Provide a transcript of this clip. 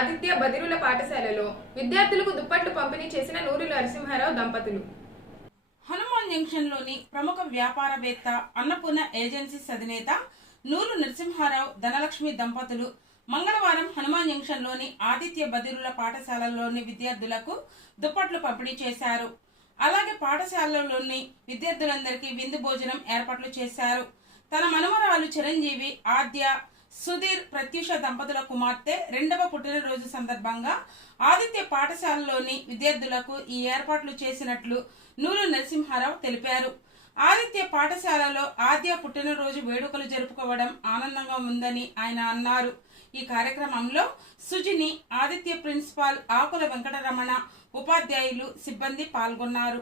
ఆదిత్య బదిరుల పాఠశాలలో విద్యార్థులకు దుప్పట్లు పంపిణీ చేసిన నూరుల నరసింహారావు దంపతులు. హనుమాన్ జంక్షన్లోని ప్రముఖ వ్యాపారవేత్త అన్నపూర్ణ ఏజెన్సీస్ అధినేత నూరు నరసింహారావు ధనలక్ష్మి దంపతులు. మంగళవారం హనుమాన్ జంక్షన్లోని ఆదిత్య బదిరుల పాఠశాలలోని విద్యార్థులకు దుప్పట్లు పంపిణీ చేశారు. అలాగే పాఠశాలలోని విద్యార్థులందరికీ విందు భోజనం ఏర్పాట్లు చేశారు. తన మనుమరాలు చిరంజీవి ఆద్య సుధీర్ ప్రత్యూష దంపతుల కుమార్తె రెండవ పుట్టినరోజు సందర్భంగా ఆదిత్య పాఠశాలలోని విద్యార్థులకు ఈ ఏర్పాట్లు చేసినట్లు నూరు నరసింహారావు తెలిపారు. ఆదిత్య పాఠశాలలో ఆద్య పుట్టినరోజు వేడుకలు జరుపుకోవడం ఆనందంగా ఉందని ఆయన అన్నారు. ఈ కార్యక్రమంలో సుజిని ఆదిత్య ప్రిన్సిపాల్ ఆకుల వెంకటరమణ ఉపాధ్యాయులు సిబ్బంది పాల్గొన్నారు.